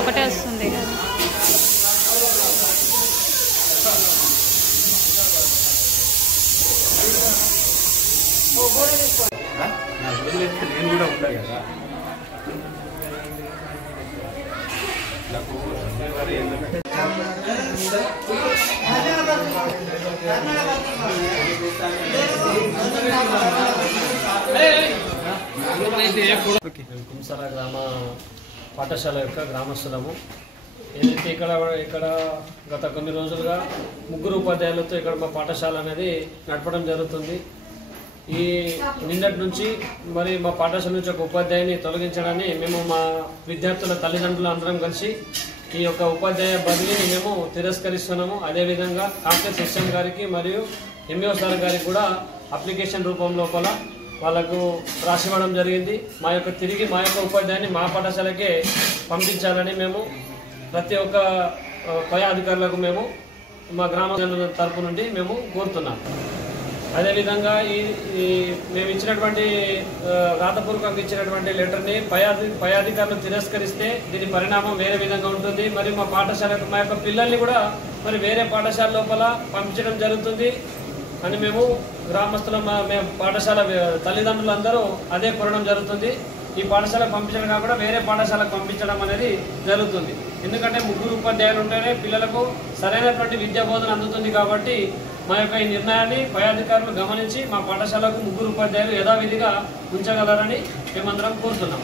ఒకటే వస్తుంది కుంసాల గ్రామ పాఠశాల యొక్క గ్రామస్తులము. ఏదైతే ఇక్కడ గత కొన్ని రోజులుగా ముగ్గురు ఉపాధ్యాయులతో ఇక్కడ మా పాఠశాల అనేది నడపడం జరుగుతుంది. ఈ నిన్నటి నుంచి మరి మా పాఠశాల నుంచి ఒక ఉపాధ్యాయుని తొలగించడాన్ని మేము మా విద్యార్థుల తల్లిదండ్రులు అందరం కలిసి ఈ యొక్క ఉపాధ్యాయ బదిలీని మేము తిరస్కరిస్తున్నాము. అదేవిధంగా కాంప్లెక్స్ ఎస్ఎం గారికి మరియు ఎంఈఓ సార్ గారికి కూడా అప్లికేషన్ రూపం లోపల వాళ్ళకు రాసివ్వడం జరిగింది. తిరిగి మా యొక్క ఉపాధ్యాయుని మా పాఠశాలకే పంపించాలని మేము ప్రతి ఒక్క పై అధికారులకు మేము మా గ్రామ తరపు నుండి మేము కోరుతున్నాము. అదేవిధంగా మేము ఇచ్చినటువంటి రాతపూర్వకంగా ఇచ్చినటువంటి లెటర్ని పై అధికారులు తిరస్కరిస్తే దీని పరిణామం వేరే విధంగా ఉంటుంది. మరి మా పాఠశాలకు మా యొక్క పిల్లల్ని కూడా మరి వేరే పాఠశాల లోపల పంపించడం జరుగుతుంది అని మేము గ్రామస్తుల మేము పాఠశాల తల్లిదండ్రులు అందరూ అదే కోరడం జరుగుతుంది. ఈ పాఠశాలకు పంపించడం కాకుండా వేరే పాఠశాలకు పంపించడం అనేది జరుగుతుంది. ఎందుకంటే ముగ్గురు ఉపాధ్యాయులు ఉంటేనే పిల్లలకు సరైనటువంటి విద్యా బోధన అందుతుంది. కాబట్టి మా యొక్క ఈ నిర్ణయాన్ని పై అధికారులు గమనించి మా పాఠశాలకు ముగ్గురు ఉపాధ్యాయులు యథావిధిగా ఉంచగలరని మేమందరం కోరుతున్నాం.